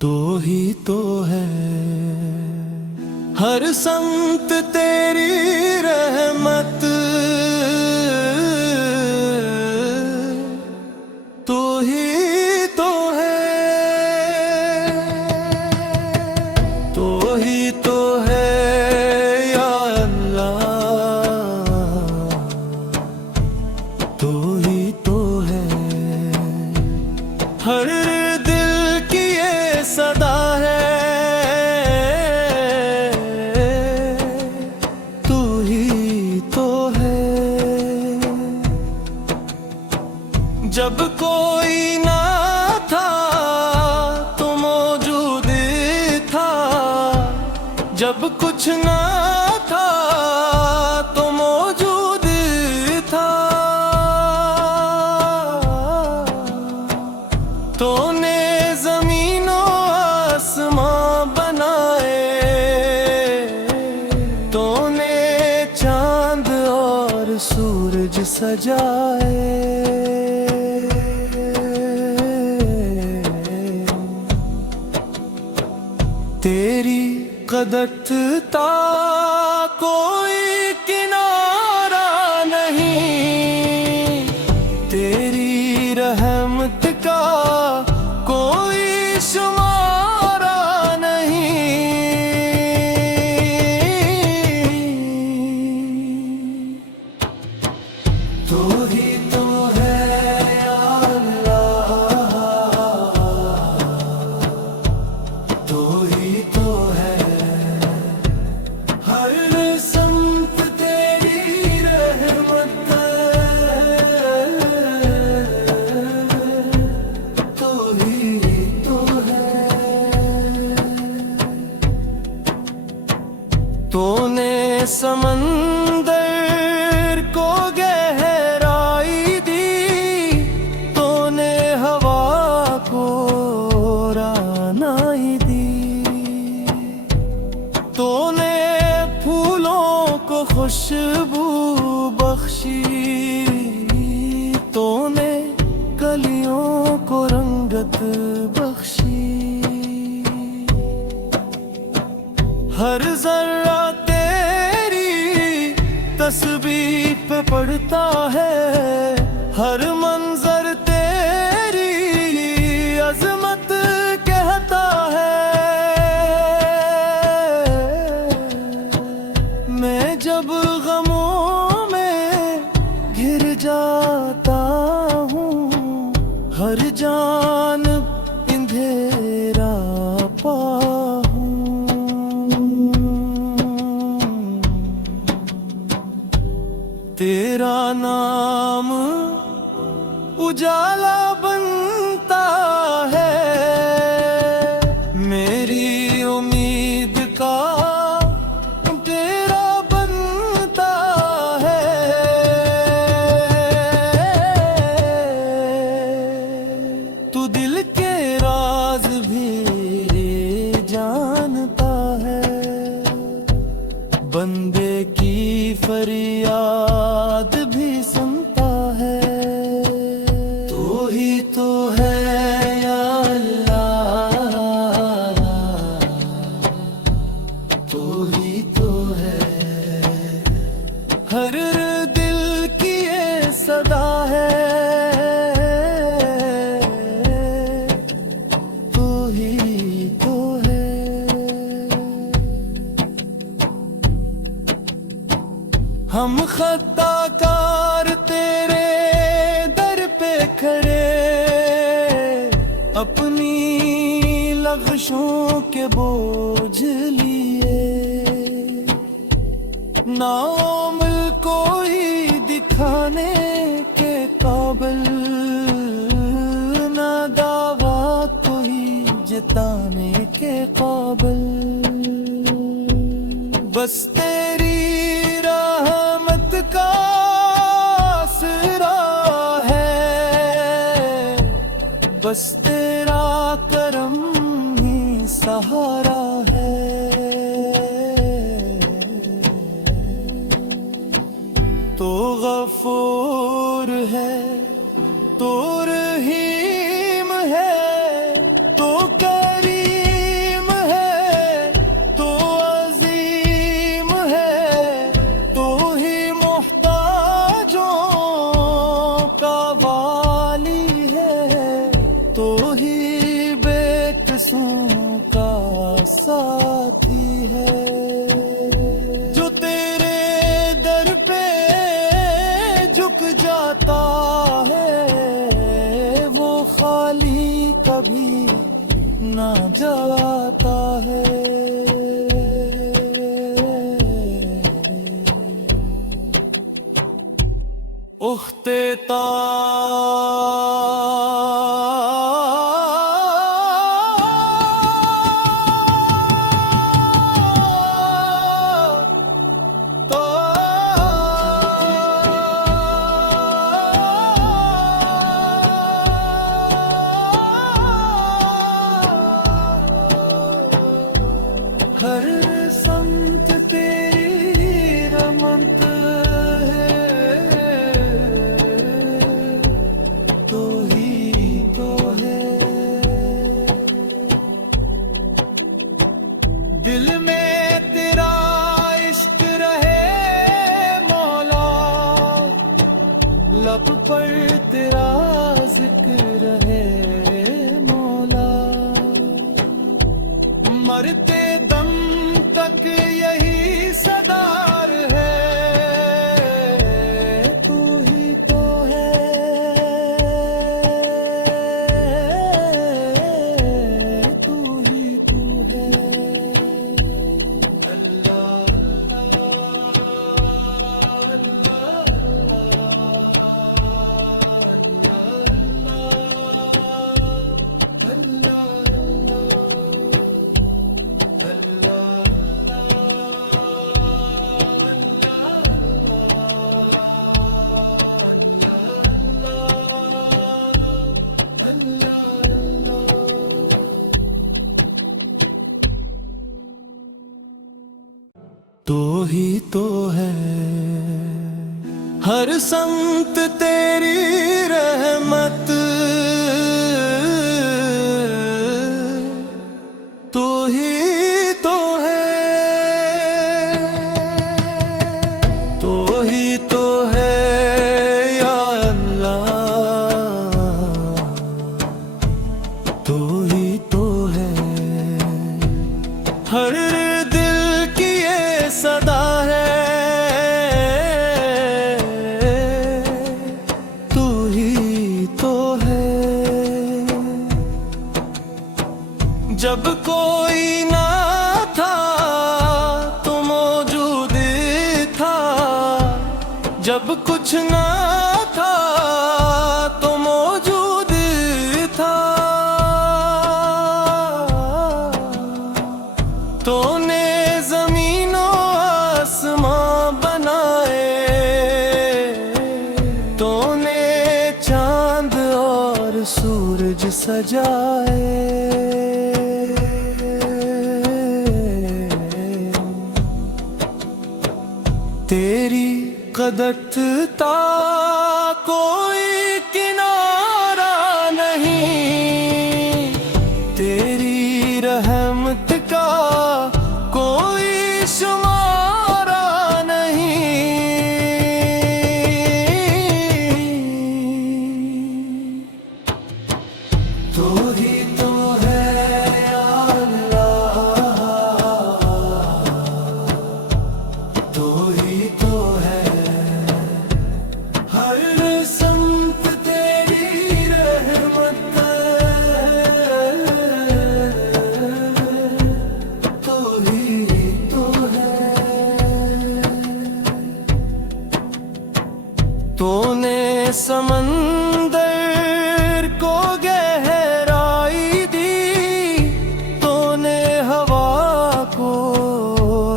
तो ही तो है हर संत तेरी रहमत, तो ही तो है, तो ही तो है या अल्लाह, तो ही तो है हर दिल की ये सदा है, तू ही तो है। जब कोई ना था तो मौजूद था, जब कुछ ना था तो मौजूद था, तूने ज़मीनों आसमां बनाए, तूने चांद और सूरज सजाए, तेरी क़दरता कोई किनारा नहीं, तेरी रहमत का कोई शुमारा नहीं। तो ही तो है या अल्लाह, तो ही तो है हर संत तेरी रहमत, तो ही तो है। तूने समंदर को गहराई दी, तूने हवा को रानाई दी, तूने फूलों को खुशबू बख्शी, तूने कलियों को रंगत बख्शी, हर जर्रा तेरी तस्बीह पे पड़ता है, हर मंजर तेरी अजमत कहता है। मैं जब गमों में घिर जाता हूँ, हर जानिब अंधेरा पाऊं, तेरा नाम उजाला बनता है, मेरी उम्मीद का तेरा बनता है। तू दिल के राज भी जानता है, बंदे की फरियाद भी सुनता है, तू ही तो है या अल्लाह, तू ही तो है हर दिल की ये सदा है, तू ही तो है। हम खताकार तेरे दर पे खड़े, अपनी लग़्ज़ों के बोझ लिए, नामुल कोई दिखाने के काबिल, ना दावा कोई जिताने के काबिल, बस तेरी रहमत का आसरा है, बस तेरा करम ही सहारा है। तो गफूर है, तो रहीम है, तो करीम परदेसों का साथी है, जो तेरे दर पे झुक जाता है वो खाली कभी ना जाता है। उख्ते हर संत तेरी रमत है, तो ही तो है। दिल में तेरा इश्क रहे मौला, लब पर तेरा जिक्र रहे मौला, मरते दम तक यही सदार है, तू ही तो है, तू ही तू है। अल्लाह तो ही तो है, हर संत तेरी रहमत, तो ही तो है, तो ही तो है या अल्लाह, तो ही तो है। हर सदा है, तू ही तो है। जब कोई ना था तो मौजूद था, जब कुछ ना था तो मौजूद था, तूने बनाए, तूने चांद और सूरज सजाए, तेरी क़दरता कोई किनारा नहीं, तेरी रहमत का कोई शुमारा नहीं, तो ही तो है या अल्लाह, तो ही तो है। हर संत तेरी रहमत तो ही तो है, तूने समंदर को गहराई दी, तूने हवा को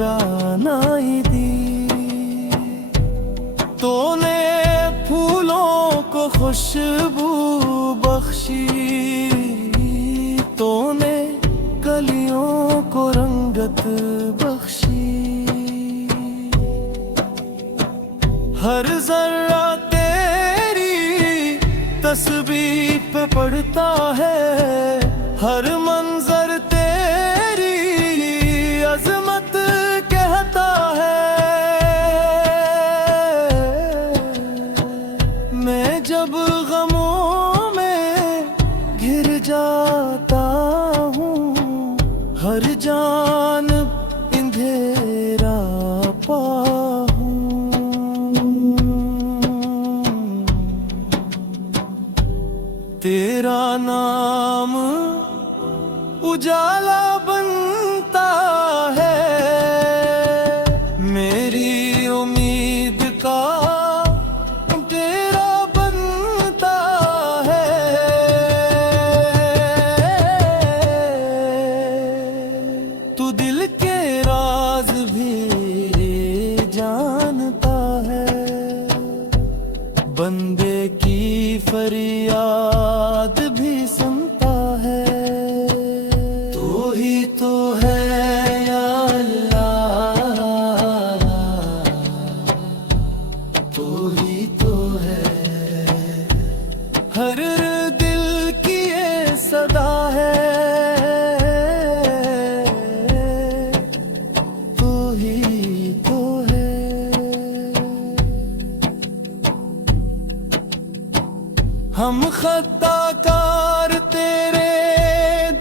रानाई दी, तूने फूलों को खुशबू बख्शी, तूने कलियों को रंगत बख्शी, हर जर्रा तस्बीह पे पढ़ता है, हर मंजर तेरी अजमत कहता है। मैं जब गमों में घिर जाता हूँ उजाला बनता है, मेरी उम्मीद का तेरा बनता है। तू दिल के राज भी जानता है, बंदे की फरियाद भी सुनता है। तू ही तो है या अल्लाह, तू ही तो है। हर दिल की ये सदा है, तू ही तो है। हम खताकार तेरे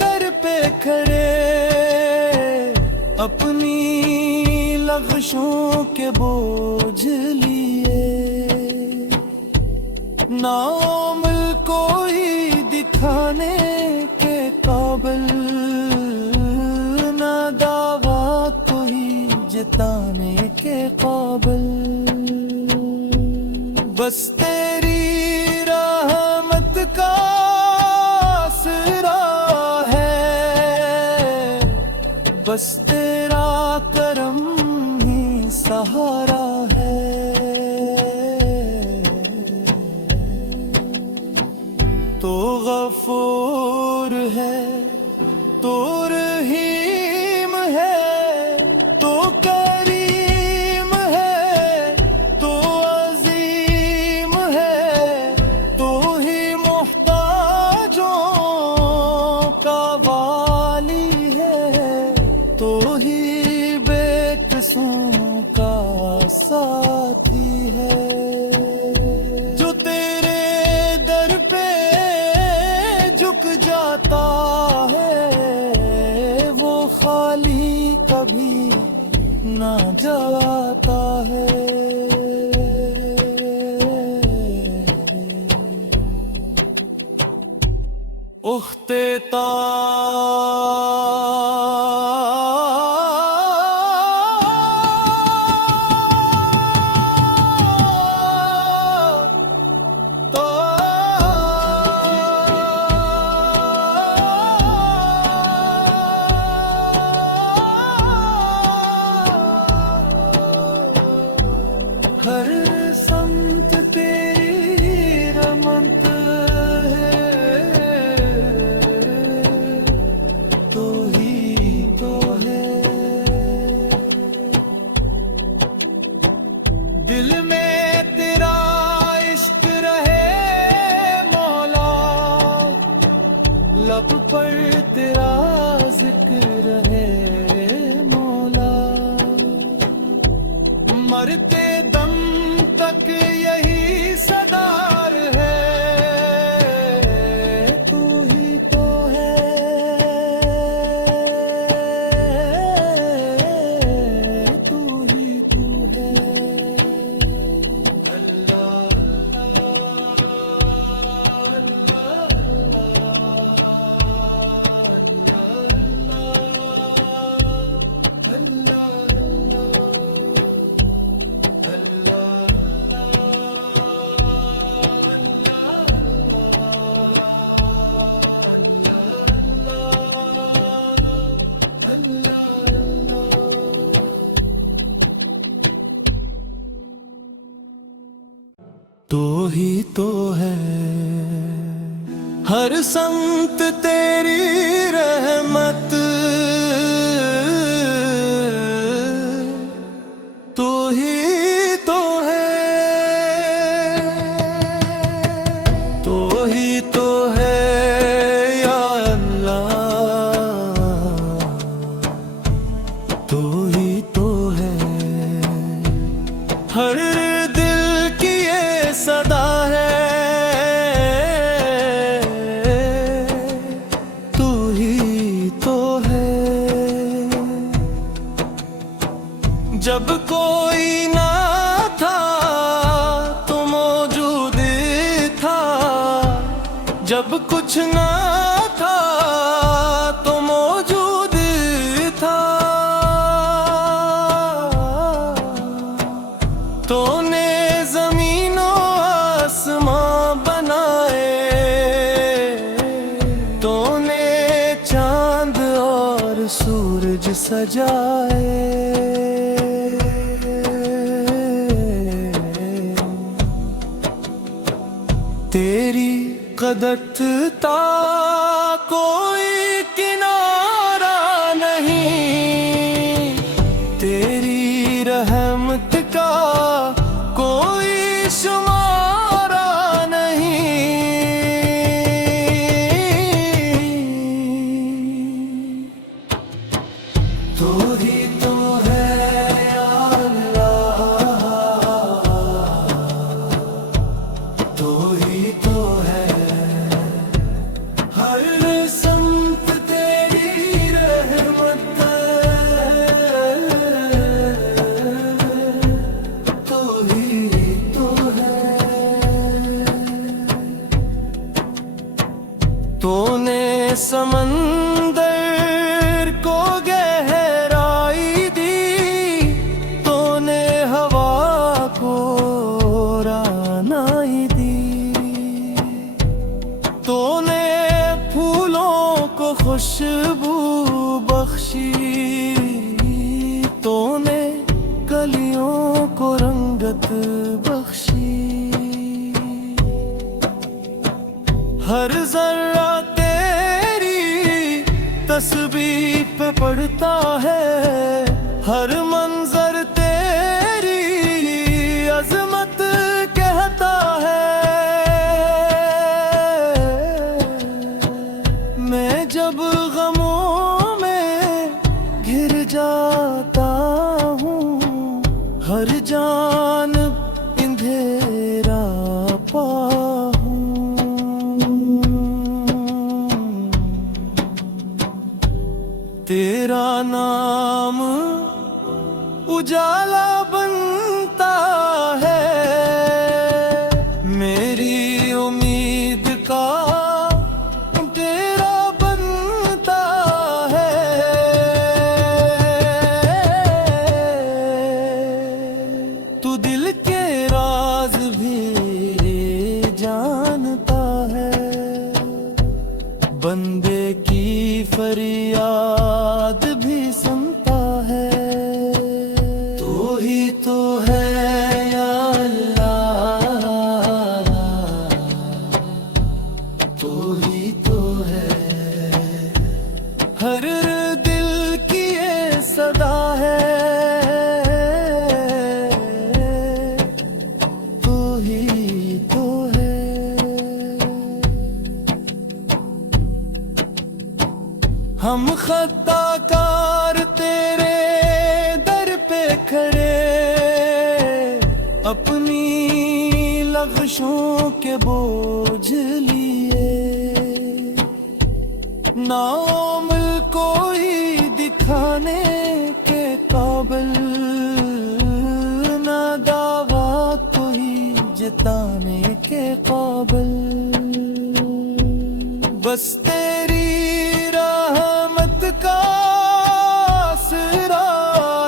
दर पे खड़े, अपनी लग़्ज़ों के बोझ लिए, नामुल कोई दिखाने के काबिल, ना दावा कोई जिताने के काबिल। बस तेरी रहमत का आसरा है, बस तेरा करम ही सहारा है। तो गफूर है, तो रहीम है, तो करीम है, तो अजीम है, तो ही मुहताजों का वाली है, तो ही बेकसूं का साथी है। जो तेरे दर पे झुक जाता है, वो खाली कभी ना जाता है। उख्ते हर संत तेरी रमत है, तू ही तो है। दिल में तेरा इश्क रहे मौला, लब पर तेरा जिक्र रहे मौला। मरते दम तक यही सदार है, तू ही तो है, तू ही तो है। अल्लाह अल्लाह अल्लाह अल्लाह तू ही तो है। हर संत तेरी रहमत, तू ही तो है, तू ही तो है या अल्लाह, तू ही तो है। हर दिल की ये सदा है, तू ही तो है। जब कोई ना था तो मौजूद था, जब कुछ ना था तो मौजूद सूरज सजाए। तेरी कदरता कोई किनारा नहीं, तेरी रहमत का कोई शुमारा नहीं। तू ही तो है या अल्लाह, तू ही तो है। हर संत तेरी रहमत तू ही तो है। तूने समंदर को गहराई दी, तूने हवा को रानाई दी, तूने फूलों को खुशबू बख्शी, तूने कलियों को रंगत बख्शी। हर जर्रा तेरी तस्बीह पे पढ़ता है, हर मंजर तेरी अजमत कहता है। मैं जब गमों में घिर जाता हूँ, हर जानब अंधेरा पाऊं, तेरा नाम उजाला बनता है। मेरी उम्मीद का तेरा बनता है। तू दिल के राज भी जानता है, बंदे की फरियाद भी सुनता है। तू ही तो है या अल्लाह, तू ही तो है। हर दिल की ये सदा है, तू ही तो है। हम खताकार तेरे दर पे खड़े, अपनी लग़्ज़ों के बोझ लिए, नामुल कोई दिखाने के काबिल, ना दावा कोई जिताने के काबिल। बस तेरी रहमत का आसरा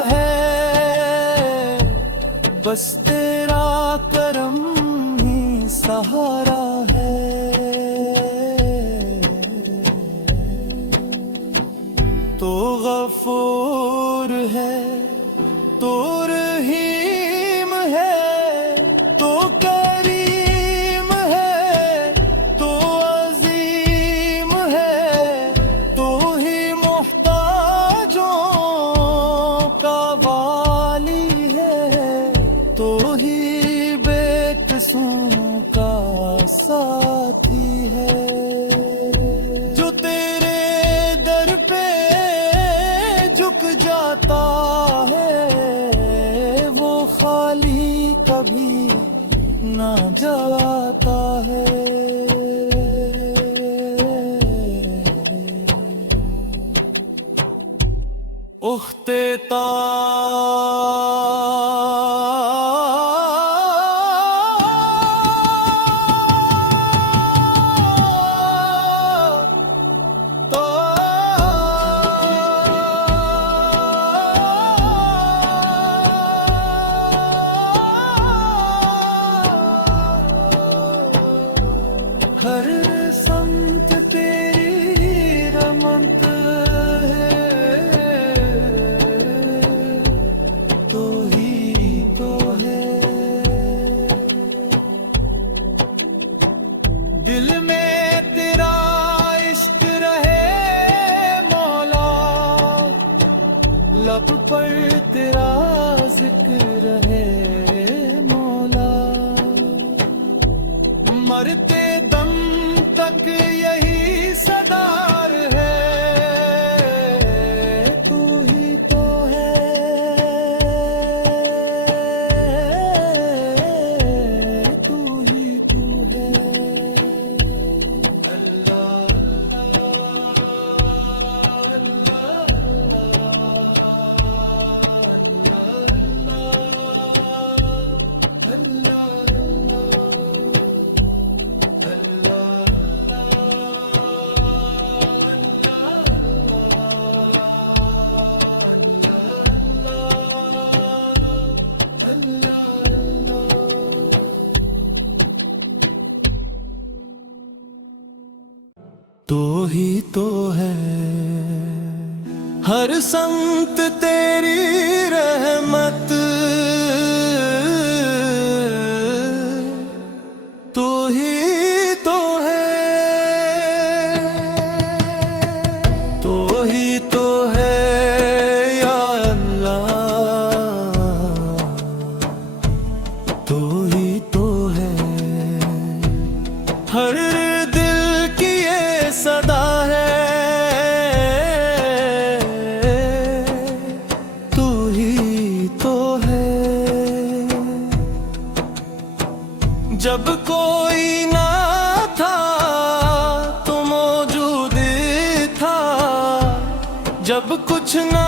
है, बस तेरा करम ही सहारा है। तो गफूर है, तो रहीम है, तो करीम है, तो अजीम है, तो ही मुहताजों का वाली है, तो ही बेकसूं का साथी है। जो तेरे दर पे झुक जाता है, वो खाली कभी ना जाता है। उख्ते हर संत तेरी रहमत है। लब पर तेरा जिक्र रहे मौला, मरते दम तक यही सदार है। तू ही तो है, तू ही तू है। अल्लाह तो ही तो है, हर संत तेरी रहमत, तो ही तो है, तो ही तो है या अल्लाह, तो ही तो है। हर दिल की ये सदा है, तू ही तो है। जब कोई ना था तो मौजूद था, जब कुछ ना